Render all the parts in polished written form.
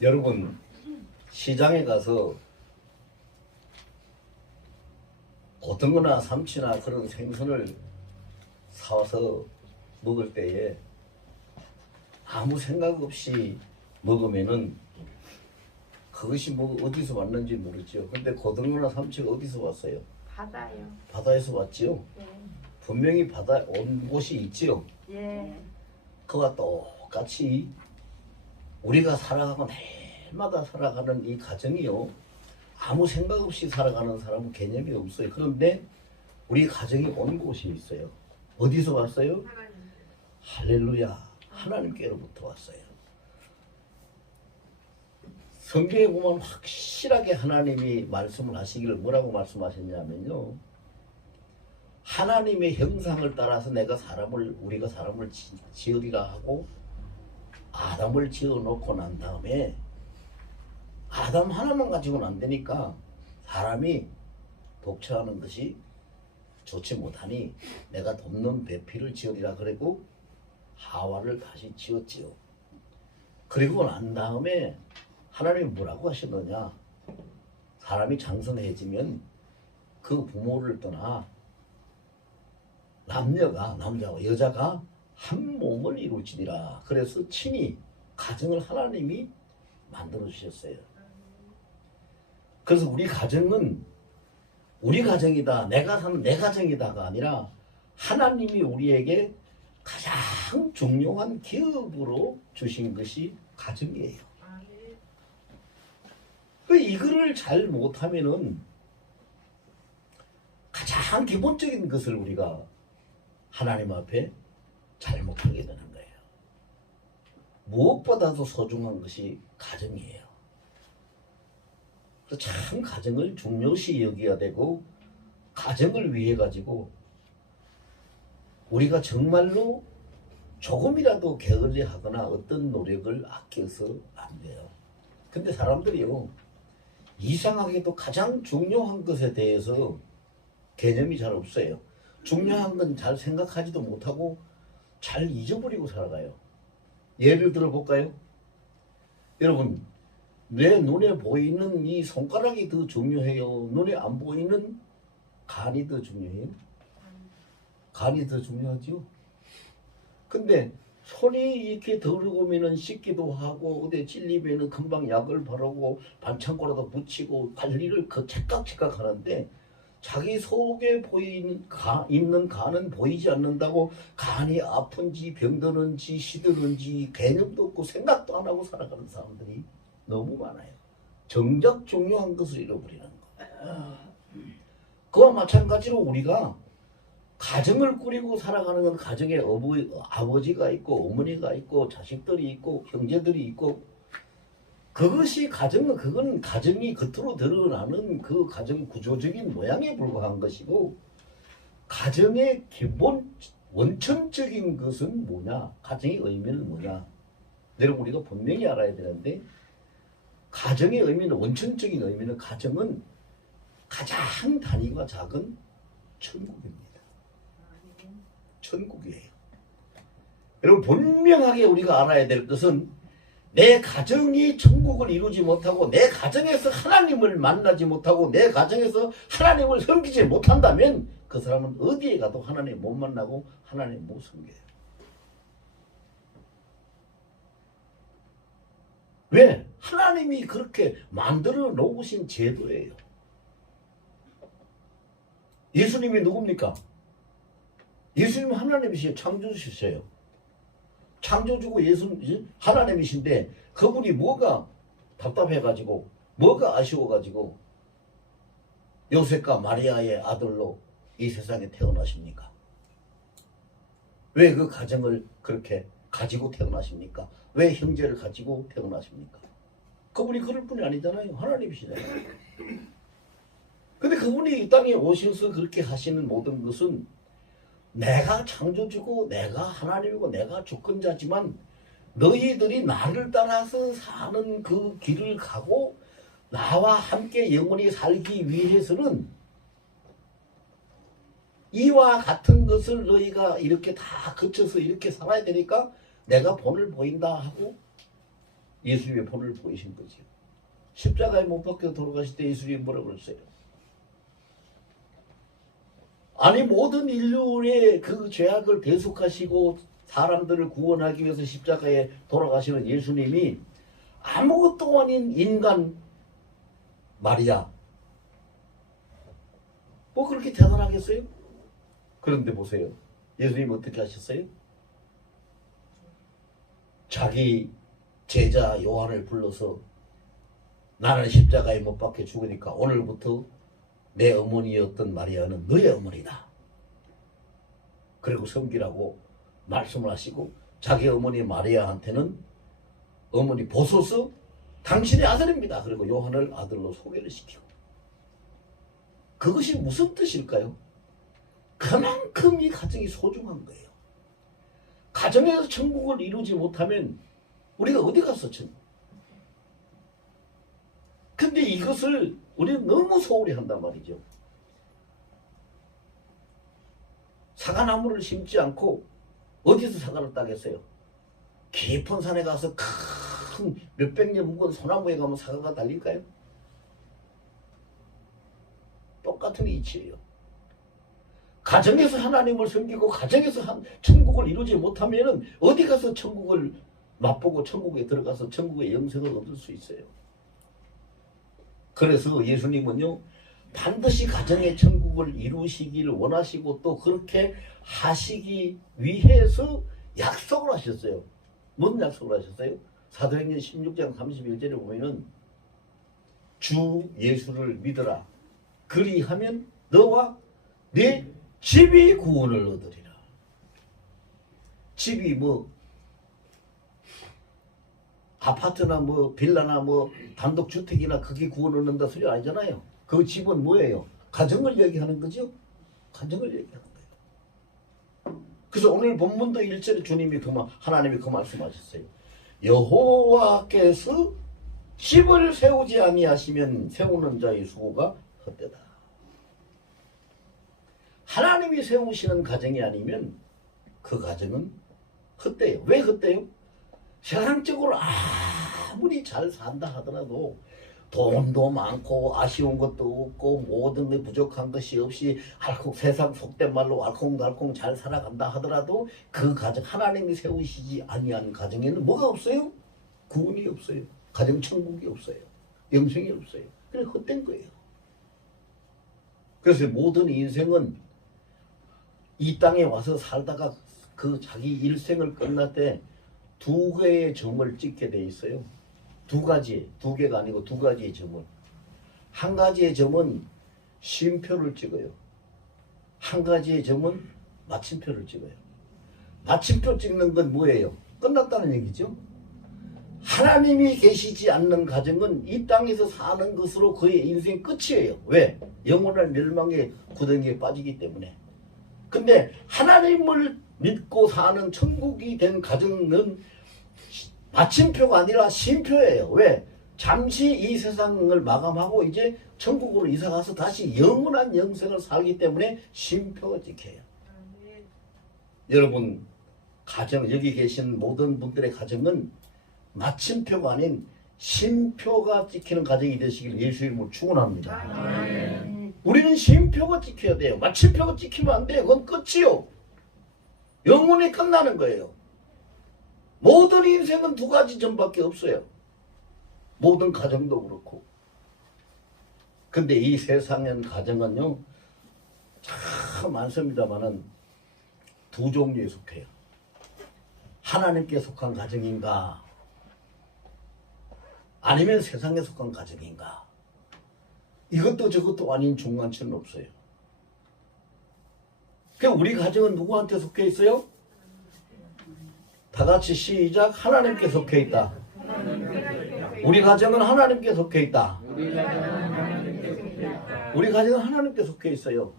여러분 시장에 가서 고등어나 삼치나 그런 생선을 사와서 먹을 때에 아무 생각 없이 먹으면은 그것이 뭐 어디서 왔는지 모르죠. 근데 고등어나 삼치가 어디서 왔어요? 바다요. 바다에서 왔지요. 네. 분명히 바다에 온 곳이 있지요. 예. 그와 똑같이 우리가 살아가고 날마다 살아가는 이 가정이요. 아무 생각 없이 살아가는 사람은 개념이 없어요. 그런데 우리 가정이 온 곳이 있어요. 어디서 왔어요? 할렐루야. 하나님께로부터 왔어요. 성경에 보면 확실하게 하나님이 말씀을 하시기를 뭐라고 말씀하셨냐면요. 하나님의 형상을 따라서 우리가 사람을 지으리라 하고 아담을 지어 놓고 난 다음에 아담 하나만 가지고는 안 되니까 사람이 독처하는 것이 좋지 못하니 내가 돕는 배필을 지으리라 그리고 하와를 다시 지었지요. 그리고 난 다음에 하나님이 뭐라고 하시느냐. 사람이 장성해지면 그 부모를 떠나 남자와 여자가 한 몸을 이루지니라. 그래서 친히 가정을 하나님이 만들어 주셨어요. 그래서 우리 가정은 우리 가정이다, 내가 사는 내 가정이다가 아니라 하나님이 우리에게 가장 중요한 기업으로 주신 것이 가정이에요. 이거를 잘 못하면은 가장 기본적인 것을 우리가 하나님 앞에 잘 못하게 되는 거예요. 무엇보다도 소중한 것이 가정이에요. 그래서 참 가정을 중요시 여겨야 되고 가정을 위해 가지고 우리가 정말로 조금이라도 게을리하거나 어떤 노력을 아껴서 안 돼요. 근데 사람들이요 이상하게도 가장 중요한 것에 대해서 개념이 잘 없어요. 중요한 건 잘 생각하지도 못하고 잘 잊어버리고 살아가요. 예를 들어 볼까요? 여러분 내 눈에 보이는 이 손가락이 더 중요해요? 눈에 안 보이는 간이 더 중요해요? 간이 더 중요하죠? 근데 손이 이렇게 더러우면 씻기도 하고 어디 찔리면 금방 약을 바르고 반창고라도 붙이고 관리를 찰칵찰칵 하는데 자기 속에 있는 간은 보이지 않는다고 간이 아픈지 병드는지 시드는지 개념도 없고 생각도 안 하고 살아가는 사람들이 너무 많아요. 정작 중요한 것을 잃어버리는 거예요. 그와 마찬가지로 우리가 가정을 꾸리고 살아가는 건 가정에 아버지가 있고 어머니가 있고 자식들이 있고 형제들이 있고 그것이 그건 가정이 겉으로 드러나는 그 가정 구조적인 모양에 불과한 것이고 가정의 기본 원천적인 것은 뭐냐? 가정의 의미는 뭐냐? 여러분 우리가 분명히 알아야 되는데 가정의 의미는 원천적인 의미는 가정은 가장 단위가 작은 천국입니다. 천국이에요. 여러분 분명하게 우리가 알아야 될 것은 내 가정이 천국을 이루지 못하고 내 가정에서 하나님을 만나지 못하고 내 가정에서 하나님을 섬기지 못한다면 그 사람은 어디에 가도 하나님 못 만나고 하나님 못 섬겨요. 왜? 하나님이 그렇게 만들어 놓으신 제도예요. 예수님이 누굽니까? 예수님은 하나님이시요 창조주시세요. 창조주고 하나님이신데 그분이 뭐가 답답해가지고 뭐가 아쉬워가지고 요셉과 마리아의 아들로 이 세상에 태어나십니까? 왜 그 가정을 그렇게 가지고 태어나십니까? 왜 형제를 가지고 태어나십니까? 그분이 그럴 뿐이 아니잖아요. 하나님이시잖아요. 근데 그분이 이 땅에 오셔서 그렇게 하시는 모든 것은 내가 창조주고 내가 하나님이고 내가 주권자지만 너희들이 나를 따라서 사는 그 길을 가고 나와 함께 영원히 살기 위해서는 이와 같은 것을 너희가 이렇게 다 거쳐서 이렇게 살아야 되니까 내가 본을 보인다 하고 예수님의 본을 보이신 거죠. 십자가에 못 박혀 돌아가실 때 예수님이 뭐라고 그랬어요? 아니 모든 인류의 그 죄악을 대속하시고 사람들을 구원하기 위해서 십자가에 돌아가시는 예수님이 아무것도 아닌 인간 마리아 뭐 그렇게 대단하겠어요? 그런데 보세요. 예수님 어떻게 하셨어요? 자기 제자 요한을 불러서 나는 십자가에 못 박혀 죽으니까 오늘부터 내 어머니였던 마리아는 너의 어머니다. 그리고 섬기라고 말씀을 하시고 자기 어머니 마리아한테는 어머니 보소서 당신의 아들입니다. 그리고 요한을 아들로 소개를 시키고 그것이 무슨 뜻일까요? 그만큼 이 가정이 소중한 거예요. 가정에서 천국을 이루지 못하면 우리가 어디 가서 천국? 근데 이것을 우리는 너무 소홀히 한단 말이죠. 사과나무를 심지 않고 어디서 사과를 따겠어요? 깊은 산에 가서 큰 몇백 년 묵은 소나무에 가면 사과가 달릴까요? 똑같은 이치예요. 가정에서 하나님을 섬기고 가정에서 천국을 이루지 못하면 어디 가서 천국을 맛보고 천국에 들어가서 천국의 영생을 얻을 수 있어요. 그래서 예수님은요 반드시 가정의 천국을 이루시기를 원하시고 또 그렇게 하시기 위해서 약속을 하셨어요. 뭔 약속을 하셨어요? 사도행전 16장 31절에 보면은 주 예수를 믿어라. 그리하면 너와 네 집이 구원을 얻으리라. 집이 뭐 아파트나 뭐 빌라나 뭐 단독주택이나 그게 구원을 얻는다 소리 아니잖아요. 그 집은 뭐예요? 가정을 얘기하는 거죠. 가정을 얘기하는 거예요. 그래서 오늘 본문도 1절에 주님이 하나님이 그 말씀하셨어요. 여호와께서 집을 세우지 아니하시면 세우는 자의 수고가 헛되다. 하나님이 세우시는 가정이 아니면 그 가정은 헛돼요. 왜 헛돼요? 세상적으로 아무리 잘 산다 하더라도 돈도 많고 아쉬운 것도 없고 모든 게 부족한 것이 없이 세상 속된 말로 알콩달콩 잘 살아간다 하더라도 그 가정 하나님이 세우시지 아니한 가정에는 뭐가 없어요? 구원이 없어요. 가정 천국이 없어요. 영생이 없어요. 그래 헛된 거예요. 그래서 모든 인생은 이 땅에 와서 살다가 그 자기 일생을 끝날 때 두 개의 점을 찍게 돼 있어요. 두 개가 아니고 두 가지의 점을. 한 가지의 점은 쉼표를 찍어요. 한 가지의 점은 마침표를 찍어요. 마침표 찍는 건 뭐예요? 끝났다는 얘기죠. 하나님이 계시지 않는 가정은 이 땅에서 사는 것으로 그의 인생 끝이에요. 왜? 영원한 멸망의 구덩이에 빠지기 때문에. 근데 하나님을 믿고 사는 천국이 된 가정은 마침표가 아니라 쉼표예요. 왜? 잠시 이 세상을 마감하고 이제 천국으로 이사가서 다시 영원한 영생을 살기 때문에 쉼표가 찍혀요. 여러분 가정 여기 계신 모든 분들의 가정은 마침표가 아닌 쉼표가 찍히는 가정이 되시길 예수 이름으로 축원합니다. 우리는 쉼표가 찍혀야 돼요. 마침표가 찍히면 안 돼요. 그건 끝이요. 영원히 끝나는 거예요. 모든 인생은 두 가지 점밖에 없어요. 모든 가정도 그렇고. 근데 이 세상엔 가정은요 참 많습니다만은 두 종류에 속해요. 하나님께 속한 가정인가 아니면 세상에 속한 가정인가. 이것도 저것도 아닌 중간치는 없어요. 그럼 우리 가정은 누구한테 속해 있어요? 다 같이 시작. 하나님께 속해 있다. 우리 가정은 하나님께 속해 있다. 우리 가정은 하나님께 속해 있어요.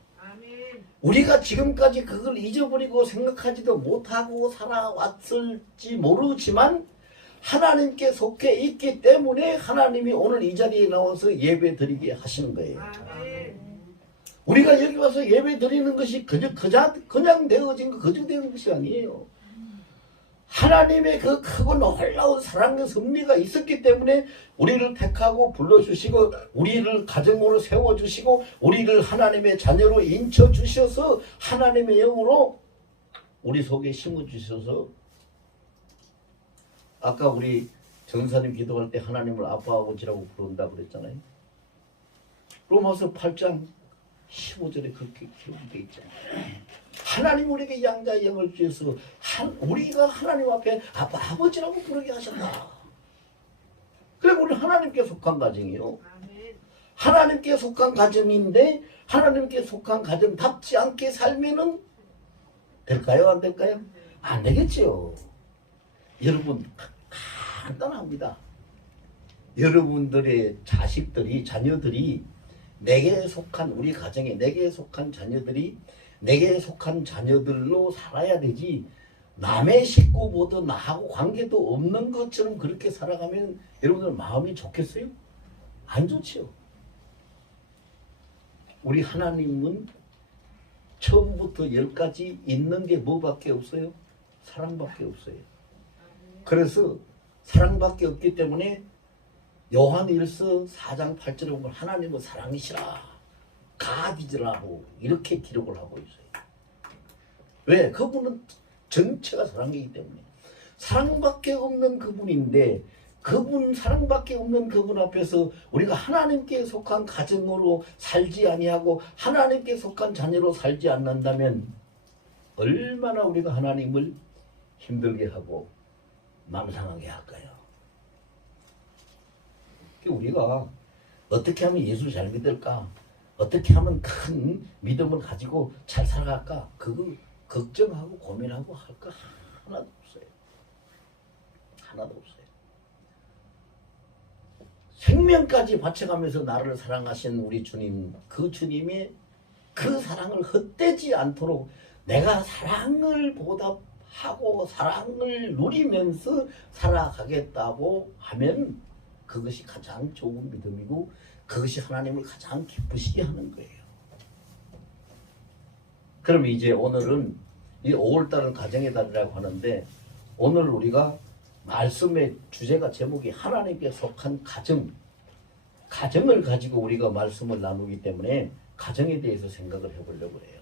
우리가 지금까지 그걸 잊어버리고 생각하지도 못하고 살아왔을지 모르지만 하나님께 속해 있기 때문에 하나님이 오늘 이 자리에 나와서 예배 드리게 하시는 거예요. 우리가 여기 와서 예배 드리는 것이 그냥 되어진 거, 그저 되는 것이 아니에요. 하나님의 그 크고 놀라운 사랑의 섭리가 있었기 때문에 우리를 택하고 불러주시고 우리를 가정으로 세워주시고 우리를 하나님의 자녀로 인쳐주셔서 하나님의 영으로 우리 속에 심어주셔서 아까 우리 전사님 기도할 때 하나님을 아빠 아버지라고 부른다 그랬잖아요. 로마서 8장 15절에 그렇게 기록되어 있잖아요. 하나님 우리에게 양자의 영을 주셔서 우리가 하나님 앞에 아빠 아버지라고 부르게 하셨다. 그래 우리 하나님께 속한 가정이요. 하나님께 속한 가정인데 하나님께 속한 가정답지 않게 살면은 될까요? 안 될까요? 안 되겠지요. 여러분 간단합니다. 여러분들의 자녀들이 내게 속한 우리 가정에 내게 속한 자녀들이 내게 속한 자녀들로 살아야 되지 남의 식구보다 나하고 관계도 없는 것처럼 그렇게 살아가면 여러분들 마음이 좋겠어요? 안 좋지요. 우리 하나님은 처음부터 열까지 있는 게 뭐밖에 없어요? 사랑밖에 없어요. 그래서 사랑밖에 없기 때문에 요한일서 4장 8절에 보면 하나님은 사랑이시라 가디즈라고 이렇게 기록을 하고 있어요. 왜? 그분은 전체가 사랑이기 때문에 사랑밖에 없는 그분인데 그분 사랑밖에 없는 그분 앞에서 우리가 하나님께 속한 가정으로 살지 아니하고 하나님께 속한 자녀로 살지 않는다면 얼마나 우리가 하나님을 힘들게 하고 마음 상하게 할까요? 우리가 어떻게 하면 예수 잘 믿을까? 어떻게 하면 큰 믿음을 가지고 잘 살아갈까? 그거 걱정하고 고민하고 할 거 하나도 없어요. 하나도 없어요. 생명까지 바쳐가면서 나를 사랑하신 우리 주님, 그 주님의 그 사랑을 헛되지 않도록 내가 사랑을 보답하고 사랑을 누리면서 살아가겠다고 하면 그것이 가장 좋은 믿음이고 그것이 하나님을 가장 기쁘시게 하는 거예요. 그럼 이제 오늘은 이 5월달은 가정의 달이라고 하는데 오늘 우리가 말씀의 주제가 제목이 하나님께 속한 가정을 가지고 우리가 말씀을 나누기 때문에 가정에 대해서 생각을 해보려고 해요.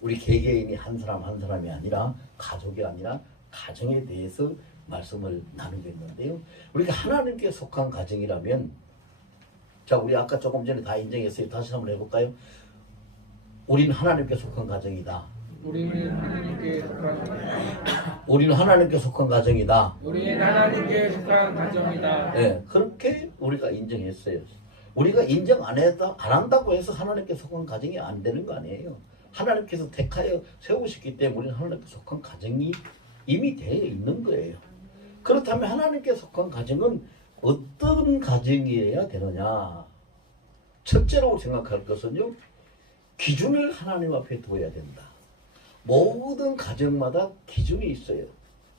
우리 개개인이 한 사람 한 사람이 아니라 가족이 아니라 가정에 대해서 말씀을 나누겠는데요. 우리가 하나님께 속한 가정이라면 자 우리 아까 조금 전에 다 인정했어요. 다시 한번 해볼까요? 우리는 하나님께 속한 가정이다. 우리는 하나님께 속한 우리는 하나님께 속한 가정이다. 우리는 하나님께 속한 가정이다. 네, 그렇게 우리가 인정했어요. 우리가 인정 안 한다고 해서 하나님께 속한 가정이 안 되는 거 아니에요. 하나님께서 택하여 세우셨기 때문에 우리는 하나님께 속한 가정이 이미 되어 있는 거예요. 그렇다면 하나님께 속한 가정은 어떤 가정이어야 되느냐? 첫째로 생각할 것은요. 기준을 하나님 앞에 둬야 된다. 모든 가정마다 기준이 있어요.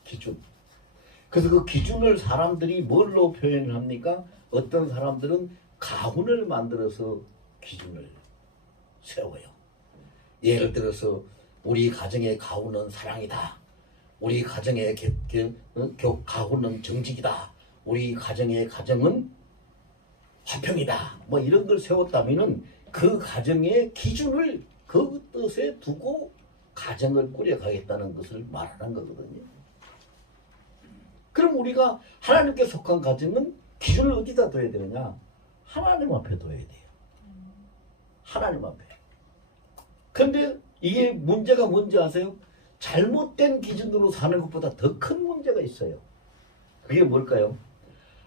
기준. 그래서 그 기준을 사람들이 뭘로 표현을 합니까? 어떤 사람들은 가훈을 만들어서 기준을 세워요. 예를 들어서 우리 가정의 가훈은 사랑이다. 우리 가정의 가훈은 정직이다. 우리 가정의 가정은 화평이다. 뭐 이런 걸 세웠다면은 그 가정의 기준을 그 뜻에 두고 가정을 꾸려가겠다는 것을 말하는 거거든요. 그럼 우리가 하나님께 속한 가정은 기준을 어디다 둬야 되느냐? 하나님 앞에 둬야 돼요. 하나님 앞에. 근데 이게 문제가 뭔지 아세요? 잘못된 기준으로 사는 것보다 더 큰 문제가 있어요. 그게 뭘까요?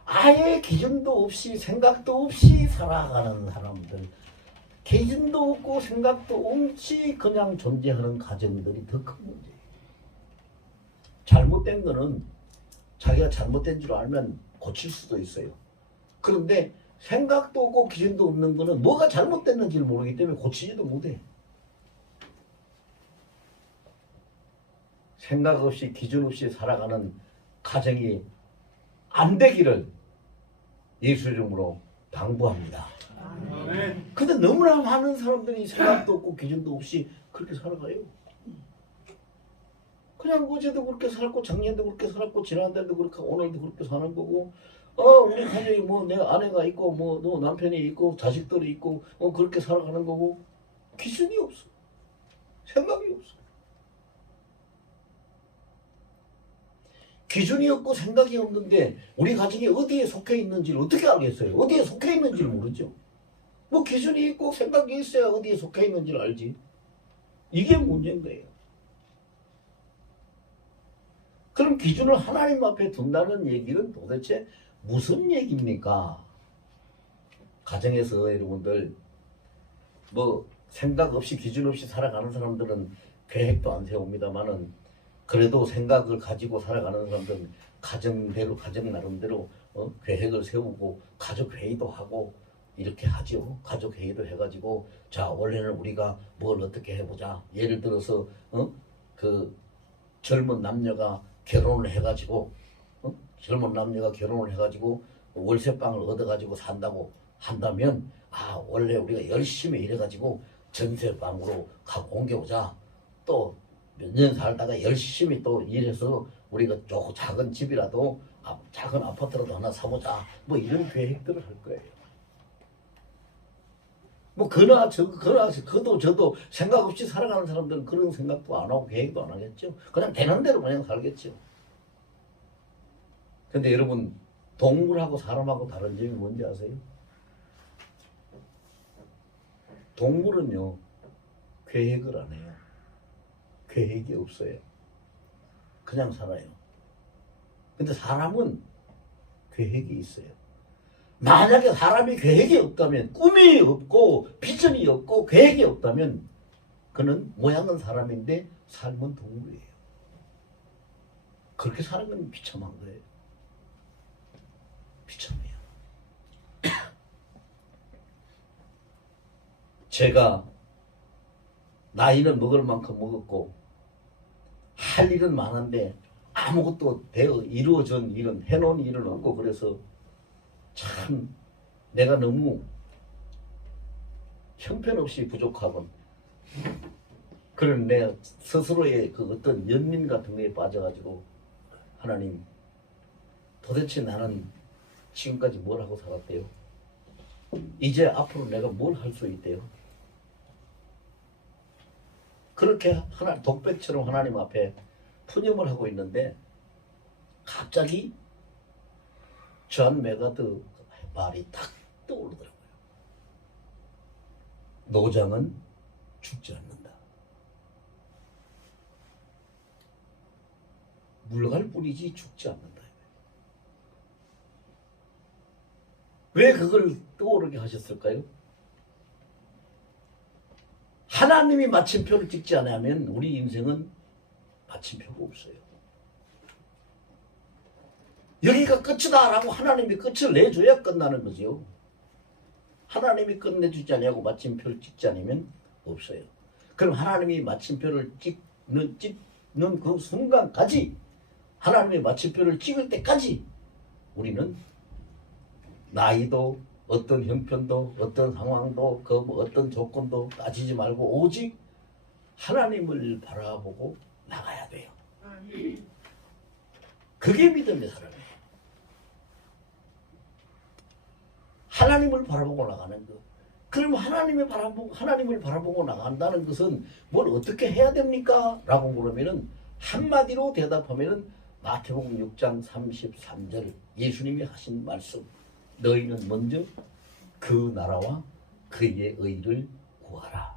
아예 기준도 없이 생각도 없이 살아가는 사람들, 기준도 없고 생각도 없이 그냥 존재하는 가정들이 더 큰 문제예요. 잘못된 거는 자기가 잘못된 줄 알면 고칠 수도 있어요. 그런데 생각도 없고 기준도 없는 거는 뭐가 잘못됐는지를 모르기 때문에 고치지도 못해. 생각 없이 기준 없이 살아가는 가정이 안 되기를 예수 이름으로 당부합니다. 근데 너무나 많은 사람들이 생각도 없고 기준도 없이 그렇게 살아가요. 그냥 어제도 그렇게 살았고 작년도 그렇게 살았고 지난달도 그렇게 오늘도 그렇게 사는 거고 우리 가족이 뭐 내 아내가 있고 뭐 너 남편이 있고 자식들이 있고 그렇게 살아가는 거고 기준이 없어. 생각이 없어. 기준이 없고 생각이 없는데 우리 가정이 어디에 속해 있는지를 어떻게 알겠어요? 어디에 속해 있는지를 모르죠. 뭐 기준이 있고 생각이 있어야 어디에 속해 있는지를 알지. 이게 문제인 거예요. 그럼 기준을 하나님 앞에 둔다는 얘기는 도대체 무슨 얘기입니까? 가정에서 여러분들 뭐 생각 없이 기준 없이 살아가는 사람들은 계획도 안 세웁니다만은 그래도 생각을 가지고 살아가는 사람들은 가정대로 가정 나름대로 계획을 세우고 가족 회의도 하고 이렇게 하죠. 가족 회의도 해가지고 자 원래는 우리가 뭘 어떻게 해보자. 예를 들어서 그 젊은 남녀가 결혼을 해가지고 월세방을 얻어가지고 산다고 한다면 원래 우리가 열심히 일해가지고 전세방으로 가고 옮겨오자. 또 몇 년 살다가 열심히 또 일해서 우리가 조금 작은 집이라도 작은 아파트라도 하나 사보자. 뭐 이런 계획들을 할 거예요. 뭐 그나 그도 저도 생각 없이 살아가는 사람들은 그런 생각도 안 하고 계획도 안 하겠죠. 그냥 되는 대로 그냥 살겠죠. 근데 여러분 동물하고 사람하고 다른 점이 뭔지 아세요? 동물은요 계획을 안 해요. 계획이 없어요. 그냥 살아요. 근데 사람은 계획이 있어요. 만약에 사람이 계획이 없다면, 꿈이 없고 비전이 없고 계획이 없다면 그는 모양은 사람인데 삶은 동물이에요. 그렇게 사는 건 비참한 거예요. 비참해요. 제가 나이는 먹을 만큼 먹었고 할 일은 많은데 아무것도 이루어진 일은 해놓은 일은 없고 그래서 참 내가 너무 형편없이 부족하군. 그런 내 스스로의 그 어떤 연민 같은 거에 빠져가지고 하나님 도대체 나는 지금까지 뭘 하고 살았대요? 이제 앞으로 내가 뭘 할 수 있대요? 그렇게 독백처럼 하나님 앞에 푸념을 하고 있는데 갑자기 존 메가드 말이 딱 떠오르더라고요. 노장은 죽지 않는다. 물갈 뿐이지 죽지 않는다. 왜 그걸 떠오르게 하셨을까요? 하나님이 마침표를 찍지 않으면 우리 인생은 마침표가 없어요. 여기가 끝이다 라고 하나님이 끝을 내줘야 끝나는 거죠. 하나님이 끝내주지 않냐고 마침표를 찍지 않으면 없어요. 그럼 하나님이 마침표를 찍는 그 순간까지 하나님의 마침표를 찍을 때까지 우리는 나이도 어떤 형편도 어떤 상황도 그 어떤 조건도 따지지 말고 오직 하나님을 바라보고 나가야 돼요. 그게 믿음의 사람이에요. 하나님을 바라보고 나가는 것. 그럼 하나님을 바라보고 나간다는 것은 뭘 어떻게 해야 됩니까? 라고 물으면은 한마디로 대답하면은 마태복음 6장 33절 예수님이 하신 말씀. 너희는 먼저 그 나라와 그의 의를 구하라.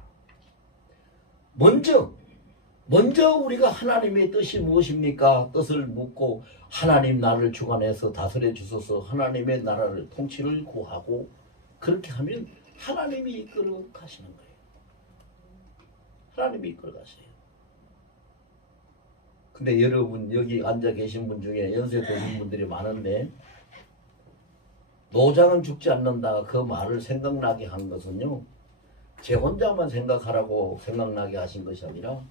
먼저 우리가 하나님의 뜻이 무엇입니까? 뜻을 묻고 하나님 나를 주관해서 다스려 주소서 하나님의 나라를 통치를 구하고 그렇게 하면 하나님이 이끌어 가시는 거예요. 하나님이 이끌어 가세요. 근데 여러분 여기 앉아 계신 분 중에 연세 드신 분들이 많은데 노장은 죽지 않는다 그 말을 생각나게 한 것은요 제 혼자만 생각하라고 생각나게 하신 것이 아니라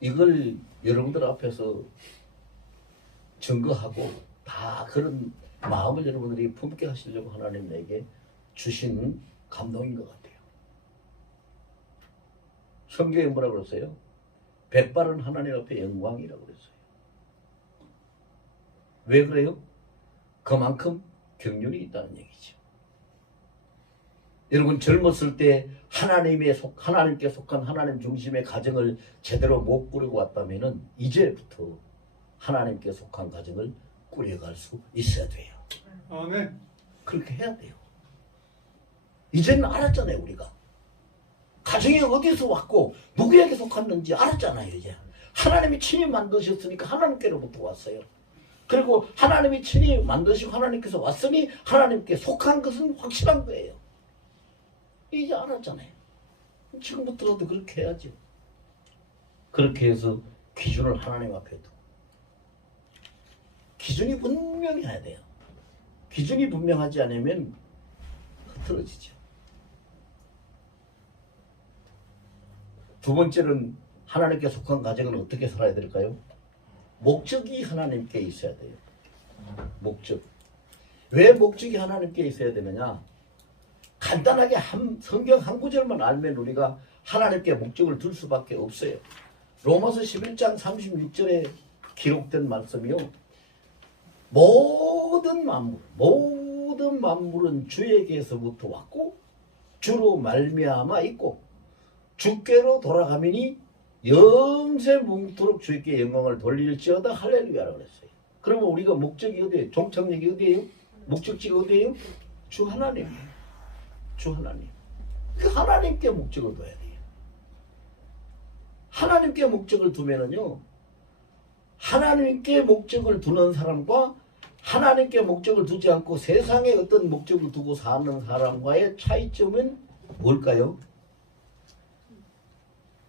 이걸 여러분들 앞에서 증거하고 다 그런 마음을 여러분들이 품게 하시려고 하나님 내게 주신 감동인 것 같아요. 성경에 뭐라 그랬어요? 백발은 하나님 앞에 영광이라고 그랬어요. 왜 그래요? 그만큼 경륜이 있다는 얘기죠. 여러분 젊었을 때 하나님께 속한 하나님 중심의 가정을 제대로 못 꾸리고 왔다면은 이제부터 하나님께 속한 가정을 꾸려갈 수 있어야 돼요. 아멘. 그렇게 해야 돼요. 이제는 알았잖아요. 우리가 가정이 어디서 왔고 누구에게 속았는지 알았잖아요. 이제 하나님이 친히 만드셨으니까 하나님께로부터 왔어요. 그리고 하나님이 친히 만드시고 하나님께서 왔으니 하나님께 속한 것은 확실한 거예요. 이제 알았잖아요. 지금부터라도 그렇게 해야죠. 그렇게 해서 기준을 하나님 앞에 두고 기준이 분명해야 돼요. 기준이 분명하지 않으면 흐트러지죠. 두 번째는 하나님께 속한 가정은 어떻게 살아야 될까요? 목적이 하나님께 있어야 돼요. 목적. 왜 목적이 하나님께 있어야 되느냐? 간단하게 성경 한 구절만 알면 우리가 하나님께 목적을 둘 수밖에 없어요. 로마서 11장 36절에 기록된 말씀이요. 모든 만물은 주에게서부터 왔고 주로 말미암아 있고 주께로 돌아가미니 영세 뭉토록 주께 영광을 돌릴지어다 할렐루야라고 그랬어요. 그러면 우리가 목적이 어디예요? 종착역이 어디예요? 목적지가 어디예요? 주 하나님. 주 하나님. 그 하나님께 목적을 둬야 돼요. 하나님께 목적을 두면은요, 하나님께 목적을 두는 사람과 하나님께 목적을 두지 않고 세상에 어떤 목적을 두고 사는 사람과의 차이점은 뭘까요?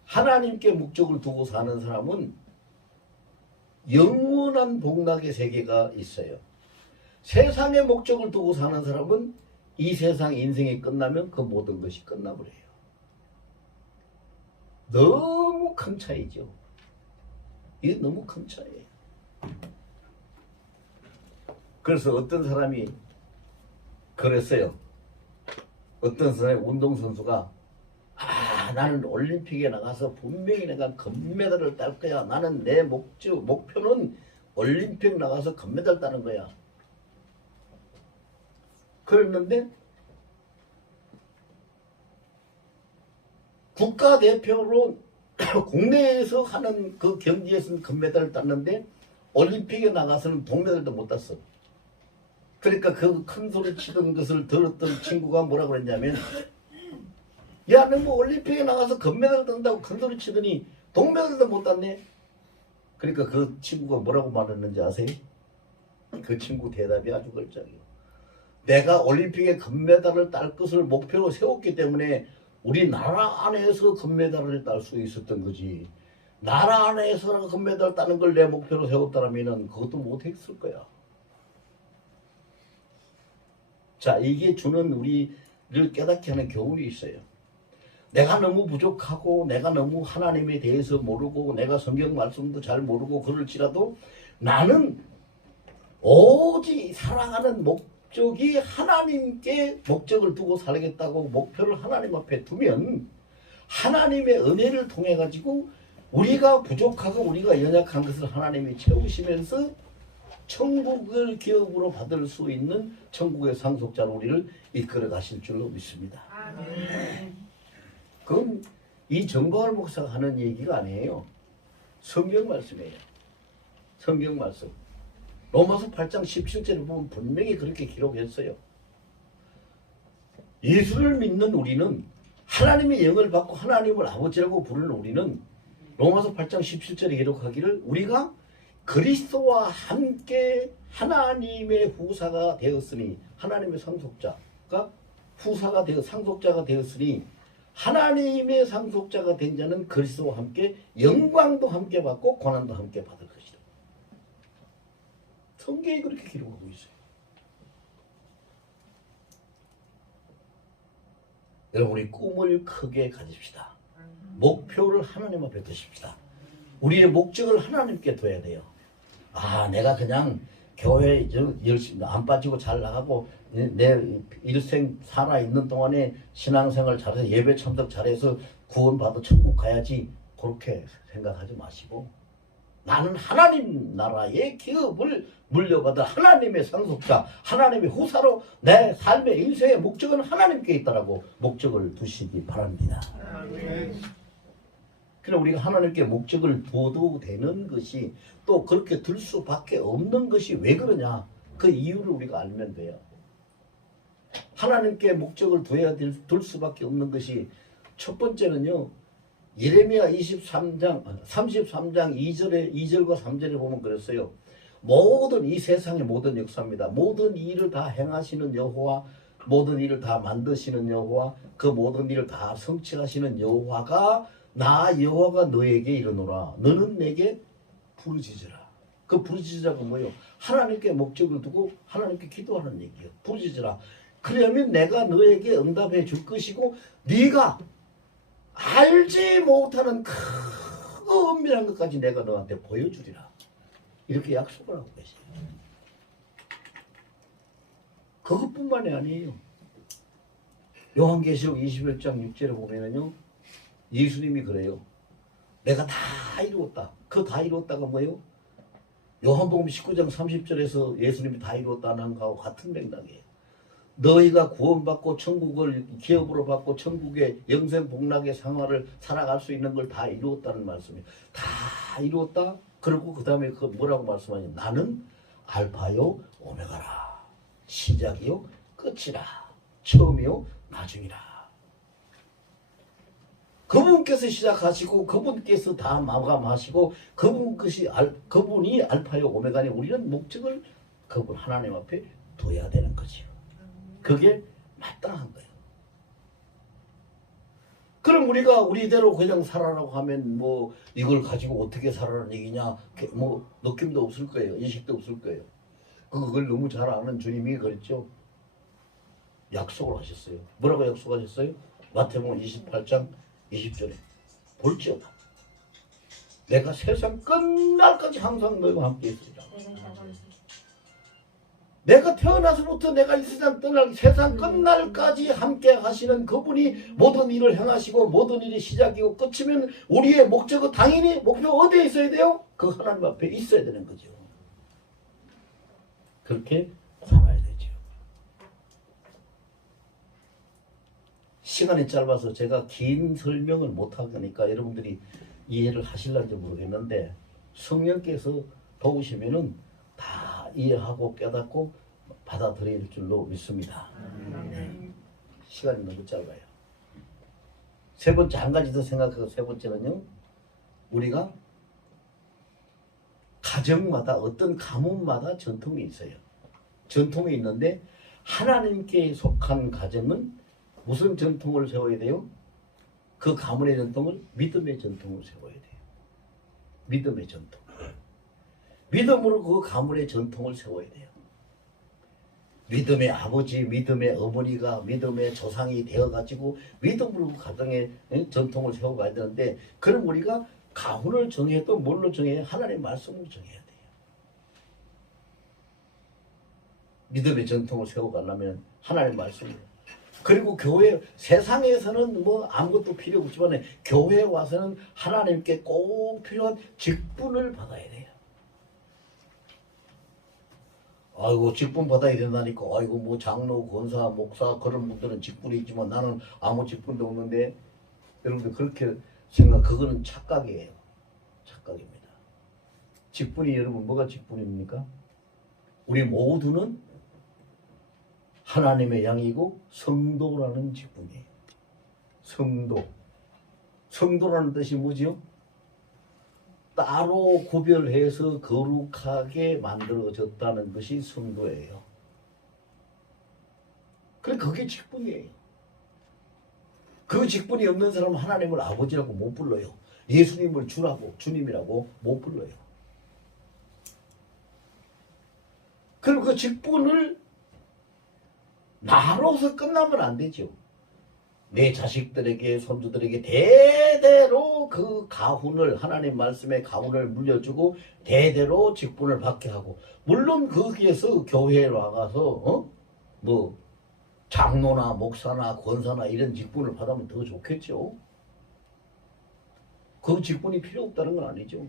하나님께 목적을 두고 사는 사람은 영원한 복락의 세계가 있어요. 세상에 목적을 두고 사는 사람은 이 세상 인생이 끝나면 그 모든 것이 끝나버려요. 너무 큰 차이죠. 이게 너무 큰 차이예요. 그래서 어떤 사람이 그랬어요. 어떤 사람이 운동선수가 나는 올림픽에 나가서 분명히 내가 금메달을 딸 거야. 나는 내 목표는 올림픽 나가서 금메달 따는 거야. 그랬는데 국가대표로 국내에서 하는 그 경기에서는 금메달을 땄는데 올림픽에 나가서는 동메달도 못 땄어. 그러니까 그 큰 소리 치던 것을 들었던 친구가 뭐라고 그랬냐면, 야, 너 뭐 올림픽에 나가서 금메달 딴다고 큰 소리 치더니 동메달도 못 땄네. 그러니까 그 친구가 뭐라고 말했는지 아세요? 그 친구 대답이 아주 걸작이에요. 내가 올림픽에 금메달을 딸 것을 목표로 세웠기 때문에 우리나라 안에서 금메달을 딸 수 있었던 거지. 나라 안에서 금메달 따는 걸 내 목표로 세웠다면 그것도 못했을 거야. 자, 이게 주는 우리를 깨닫게 하는 교훈이 있어요. 내가 너무 부족하고 내가 너무 하나님에 대해서 모르고 내가 성경 말씀도 잘 모르고 그럴지라도 나는 오직 살아가는 목적이 하나님께 목적을 두고 살겠다고 목표를 하나님 앞에 두면 하나님의 은혜를 통해 가지고 우리가 부족하고 우리가 연약한 것을 하나님이 채우시면서 천국을 기업으로 받을 수 있는 천국의 상속자로 우리를 이끌어 가실 줄로 믿습니다. 아멘. 그건 이 정광훈 목사가 하는 얘기가 아니에요. 성경 말씀이에요. 성경 말씀. 로마서 8장 17절에 보면 분명히 그렇게 기록했어요. 예수를 믿는 우리는 하나님의 영을 받고 하나님을 아버지라고 부르는 우리는 로마서 8장 17절에 기록하기를 우리가 그리스도와 함께 하나님의 후사가 되었으니 하나님의 상속자가 후사가 되어 상속자가 되었으니 하나님의 상속자가 된 자는 그리스도와 함께 영광도 함께 받고 고난도 함께 받을 것이다. 성경이 그렇게 기록하고 있어요. 여러분 우리 꿈을 크게 가집시다. 목표를 하나님 앞에 두십시다. 우리의 목적을 하나님께 둬야 돼요. 내가 그냥 교회 열심히 안 빠지고 잘 나가고 내 일생 살아 있는 동안에 신앙생활 잘해서 예배 참석 잘해서 구원받아 천국 가야지. 그렇게 생각하지 마시고 나는 하나님 나라의 기업을 물려받아 하나님의 상속자, 하나님의 후사로 내 삶의 인생의 목적은 하나님께 있다라고 목적을 두시기 바랍니다. 그럼 우리가 하나님께 목적을 둬도 되는 것이 또 그렇게 들 수밖에 없는 것이 왜 그러냐? 그 이유를 우리가 알면 돼요. 하나님께 목적을 둬야 둘 수밖에 없는 것이 첫 번째는요. 예레미야 33장 2절과 3절에 보면 그랬어요. 모든 이 세상의 모든 역사입니다. 모든 일을 다 행하시는 여호와, 모든 일을 다 만드시는 여호와, 그 모든 일을 다 성취하시는 여호와가 나 여호와가 너에게 이르노라. 너는 내게 부르짖으라. 그 부르짖으라가 뭐예요? 하나님께 목적을 두고 하나님께 기도하는 얘기예요. 부르짖으라. 그러면 내가 너에게 응답해 줄 것이고 네가 알지 못하는 큰 은밀한 것까지 내가 너한테 보여주리라. 이렇게 약속을 하고 계세요. 그것뿐만이 아니에요. 요한계시록 21장 6절에 보면은요. 예수님이 그래요. 내가 다 이루었다. 그 다 이루었다가 뭐예요? 요한복음 19장 30절에서 예수님이 다 이루었다는 것하고 같은 맥락이에요. 너희가 구원받고 천국을 기업으로 받고 천국의 영생 복락의 생활을 살아갈 수 있는 걸 다 이루었다는 말씀이에요. 다 이루었다. 그리고 그 다음에 그 뭐라고 말씀하냐? 나는 알파요 오메가라. 시작이요 끝이라. 처음이요 나중이라. 그분께서 시작하시고 그분께서 다 마감하시고 그분이 알파요 오메가니 우리는 목적을 그분 하나님 앞에 둬야 되는 거죠. 그게 마땅한 거예요. 그럼 우리가 우리대로 그냥 살아라고 하면 뭐 이걸 가지고 어떻게 살아라는 얘기냐 뭐 느낌도 없을 거예요. 인식도 없을 거예요. 그걸 너무 잘 아는 주님이 그랬죠. 약속을 하셨어요. 뭐라고 약속하셨어요? 마태복음 28장 20절에 볼지어다 내가 세상 끝날까지 항상 너희와 함께 있으리라. 내가 태어나서부터 내가 이 세상 떠날 세상 끝날까지 함께 하시는 그분이 모든 일을 행하시고 모든 일이 시작이고 끝이면 우리의 목적은 당연히 목표가 어디에 있어야 돼요? 그 하나님 앞에 있어야 되는 거죠. 그렇게 살아야 되죠. 시간이 짧아서 제가 긴 설명을 못하니까 여러분들이 이해를 하실런지 모르겠는데 성령께서 도우시면은 다 이해하고 깨닫고 받아들일 줄로 믿습니다. 네. 시간이 너무 짧아요. 세 번째 한 가지 더 생각하고 세 번째는요. 우리가 가정마다 어떤 가문마다 전통이 있어요. 전통이 있는데 하나님께 속한 가정은 무슨 전통을 세워야 돼요? 그 가문의 전통을 믿음의 전통을 세워야 돼요. 믿음의 전통. 믿음으로 그 가문의 전통을 세워야 돼요. 믿음의 아버지, 믿음의 어머니가 믿음의 조상이 되어가지고 믿음으로 가정의 전통을 세워가야 되는데 그럼 우리가 가문을 정해도 뭘로 정해야 하나님의 말씀으로 정해야 돼요. 믿음의 전통을 세워가려면 하나님의 말씀으로. 그리고 교회 세상에서는 뭐 아무것도 필요 없지만 교회에 와서는 하나님께 꼭 필요한 직분을 받아야 돼요. 아이고 직분 받아야 된다니까 아이고 뭐 장로, 권사, 목사 그런 분들은 직분이 있지만 나는 아무 직분도 없는데 여러분들 그렇게 그거는 착각이에요. 착각입니다. 직분이 여러분 뭐가 직분입니까? 우리 모두는 하나님의 양이고 성도라는 직분이에요. 성도. 성도라는 뜻이 뭐지요? 따로 구별해서 거룩하게 만들어졌다는 것이 성도예요. 그게 직분이에요. 그 직분이 없는 사람은 하나님을 아버지라고 못 불러요. 예수님을 주님이라고 못 불러요. 그럼 그 직분을 나로서 끝나면 안 되죠. 내 자식들에게 손주들에게 대대로 그 가훈을 하나님 말씀의 가훈을 물려주고 대대로 직분을 받게 하고 물론 거기에서 교회에 와가서 뭐 장로나 목사나 권사나 이런 직분을 받으면 더 좋겠죠. 그 직분이 필요 없다는 건 아니죠.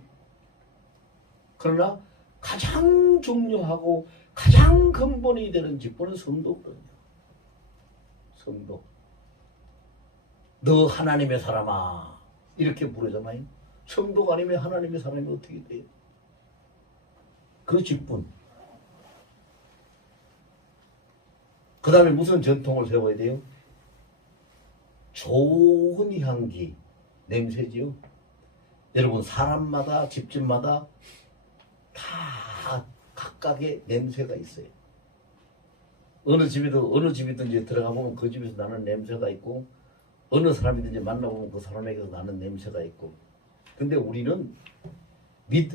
그러나 가장 중요하고 가장 근본이 되는 직분은 성도거든요. 성도. 너 하나님의 사람아 이렇게 부르잖아요. 성도가 아니면 하나님의 사람이 어떻게 돼요? 그 직분. 그 다음에 무슨 전통을 세워야 돼요? 좋은 향기, 냄새지요. 여러분 사람마다 집집마다 다 각각의 냄새가 있어요. 어느 집이든지 들어가 보면 그 집에서 나는 냄새가 있고 어느 사람이든지 만나보면 그 사람에게서 나는 냄새가 있고. 근데 우리는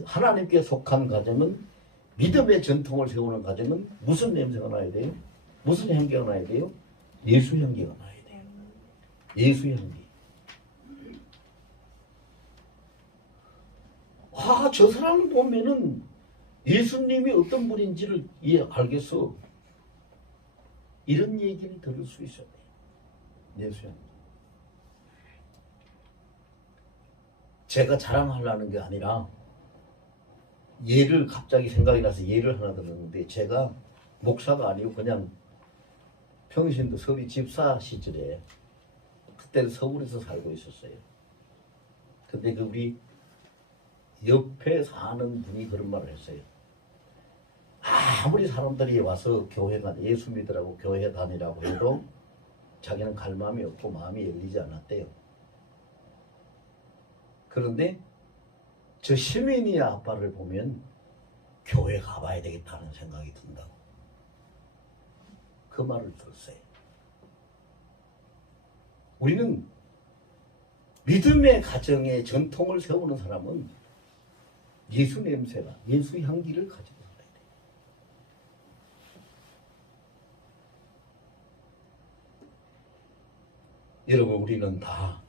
하나님께 속한 가정은 믿음의 전통을 세우는 가정은 무슨 냄새가 나야 돼요? 무슨 향기가 나야 돼요? 예수 향기가 나야 돼요. 예수 향기. 아, 저 사람 보면은 예수님이 어떤 분인지를 알겠어. 이런 얘기를 들을 수 있어야 돼요. 예수 향기. 제가 자랑하려는 게 아니라 예를 갑자기 생각이 나서 예를 하나 들었는데 제가 목사가 아니고 그냥 평신도 서리 집사 시절에 그때는 서울에서 살고 있었어요. 근데 그 우리 옆에 사는 분이 그런 말을 했어요. 아무리 사람들이 와서 교회가 예수 믿으라고 교회 다니라고 해도 자기는 갈 마음이 없고 마음이 열리지 않았대요. 그런데 저 시민이 아빠를 보면 교회 가봐야 되겠다는 생각이 든다고. 그 말을 들었어요. 우리는 믿음의 가정의 전통을 세우는 사람은 예수 냄새가, 예수 향기를 가지고 살아야 돼요. 여러분 우리는 다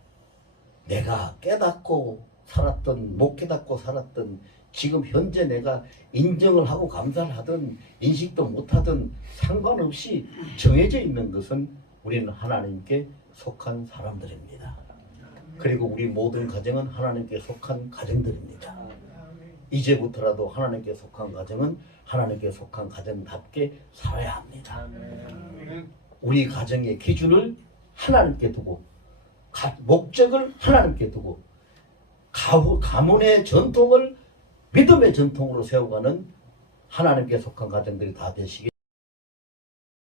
내가 깨닫고 살았던 못 깨닫고 살았던 지금 현재 내가 인정을 하고 감사를 하든 인식도 못하든 상관없이 정해져 있는 것은 우리는 하나님께 속한 사람들입니다. 그리고 우리 모든 가정은 하나님께 속한 가정들입니다. 이제부터라도 하나님께 속한 가정은 하나님께 속한 가정답게 살아야 합니다. 우리 가정의 기준을 하나님께 두고 목적을 하나님께 두고 가문의 전통을 믿음의 전통으로 세워가는 하나님께 속한 가정들이 다 되시길